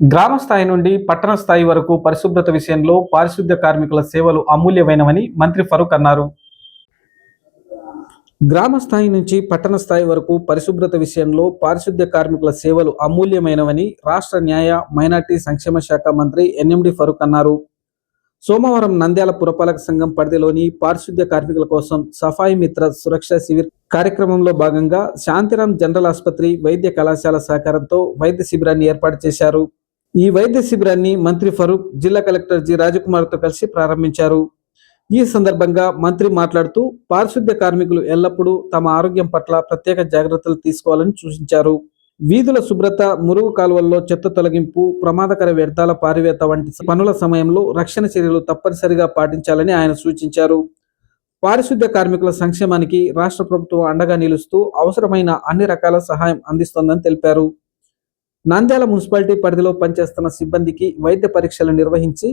గ్రామ స్థాయి నుండి పట్టణ స్థాయి వరకు పరిశుభ్రత విషయంలో పారిశుద్ధ్య కార్మికుల సేవలు అమూల్యమైనవని మంత్రి ఫరూక్ అన్నారు. గ్రామ స్థాయి నుంచి పట్టణ స్థాయి వరకు పరిశుభ్రత విషయంలో పారిశుద్ధ్య కార్మికుల సేవలు అమూల్యమైనవని రాష్ట్ర న్యాయ మైనార్టీ సంక్షేమ శాఖ మంత్రి ఎన్ఎండి ఫరూక్ అన్నారు. సోమవారం నంద్యాల పురపాలక సంఘం పరిధిలోని పారిశుద్ధ్య కార్మికుల కోసం సఫాయి మిత్ర సురక్ష శిబిర్ కార్యక్రమంలో భాగంగా శాంతిరామ్ జనరల్ ఆసుపత్రి వైద్య కళాశాల సహకారంతో వైద్య శిబిరాన్ని ఏర్పాటు చేశారు. ఈ వైద్య శిబిరాన్ని మంత్రి ఫరూక్ జిల్లా కలెక్టర్ జి రాజకుమార్తో కలిసి ప్రారంభించారు. ఈ సందర్భంగా మంత్రి మాట్లాడుతూ పారిశుద్ధ్య కార్మికులు ఎల్లప్పుడూ తమ ఆరోగ్యం పట్ల ప్రత్యేక జాగ్రత్తలు తీసుకోవాలని సూచించారు. వీధుల శుభ్రత మురుగు కాలువల్లో చెత్త తొలగింపు ప్రమాదకర వ్యర్థాల పారివేత వంటి పనుల సమయంలో రక్షణ చర్యలు తప్పనిసరిగా పాటించాలని ఆయన సూచించారు. పారిశుద్ధ్య కార్మికుల సంక్షేమానికి రాష్ట్ర ప్రభుత్వం అండగా నిలుస్తూ అవసరమైన అన్ని రకాల సహాయం అందిస్తోందని తెలిపారు. నంద్యాల మున్సిపాలిటీ పరిధిలో పనిచేస్తున్న సిబ్బందికి వైద్య పరీక్షలు నిర్వహించి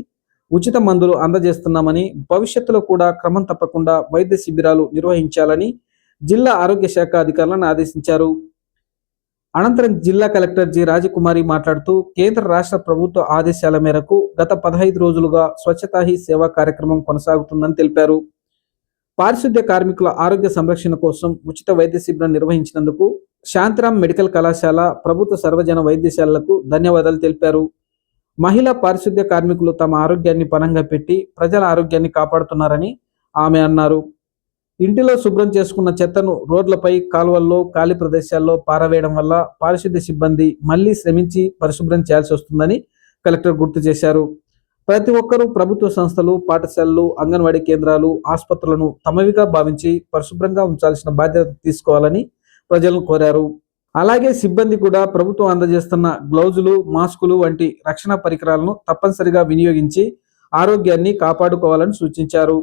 ఉచిత మందులు అందజేస్తున్నామని భవిష్యత్తులో కూడా క్రమం తప్పకుండా వైద్య శిబిరాలు నిర్వహించాలని జిల్లా ఆరోగ్య శాఖ అధికారులను ఆదేశించారు. అనంతరం జిల్లా కలెక్టర్ జి. రాజకుమారి మాట్లాడుతూ కేంద్ర రాష్ట్ర ప్రభుత్వ ఆదేశాల మేరకు గత పదహైదు రోజులుగా స్వచ్ఛతా హీ సేవా కార్యక్రమం కొనసాగుతుందని తెలిపారు. పారిశుద్ధ్య కార్మికుల ఆరోగ్య సంరక్షణ కోసం ఉచిత వైద్య శిబిరం నిర్వహించినందుకు శాంతిరామ్ మెడికల్ కళాశాల ప్రభుత్వ సర్వజన వైద్యశాలలకు ధన్యవాదాలు తెలిపారు. మహిళా పారిశుద్ధ్య కార్మికులు తమ ఆరోగ్యాన్ని పనంగా పెట్టి ప్రజల ఆరోగ్యాన్ని కాపాడుతున్నారని ఆమె అన్నారు. ఇంటిలో శుభ్రం చేసుకున్న చెత్తను రోడ్లపై కాలువల్లో ఖాళీ ప్రదేశాల్లో పారవేయడం వల్ల పారిశుద్ధ్య సిబ్బంది మళ్ళీ శ్రమించి పరిశుభ్రం చేయాల్సి వస్తుందని కలెక్టర్ గుర్తు చేశారు. ప్రతి ఒక్కరూ ప్రభుత్వ సంస్థలు పాఠశాలలు అంగన్వాడీ కేంద్రాలు ఆసుపత్రులను తమవిగా భావించి పరిశుభ్రంగా ఉంచాల్సిన బాధ్యత తీసుకోవాలని ప్రజలను కోరారు. అలాగే సిబ్బంది కూడా ప్రభుత్వం అందజేస్తున్న గ్లౌజులు మాస్కులు వంటి రక్షణ పరికరాలను తప్పనిసరిగా వినియోగించి ఆరోగ్యాన్ని కాపాడుకోవాలని సూచించారు.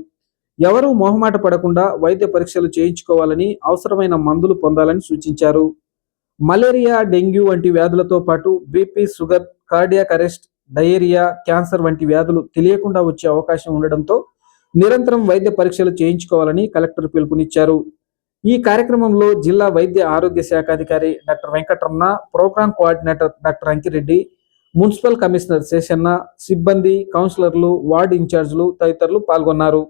ఎవరూ మొహమాట పడకుండా వైద్య పరీక్షలు చేయించుకోవాలని అవసరమైన మందులు పొందాలని సూచించారు. మలేరియా డెంగ్యూ వంటి వ్యాధులతో పాటు BP sugar cardiac arrest diarrhoea cancer వంటి వ్యాధులు తెలియకుండా వచ్చే అవకాశం ఉండడంతో నిరంతరం వైద్య పరీక్షలు చేయించుకోవాలని కలెక్టర్ పిలుపునిచ్చారు. ఈ కార్యక్రమంలో జిల్లా వైద్య ఆరోగ్య శాఖ అధికారి doctor Venkataramana program coordinator doctor Ankireddy municipal commissioner Seshanna సిబ్బంది కౌన్సిలర్లు వార్డు ఇన్ఛార్జీలు తదితరులు పాల్గొన్నారు.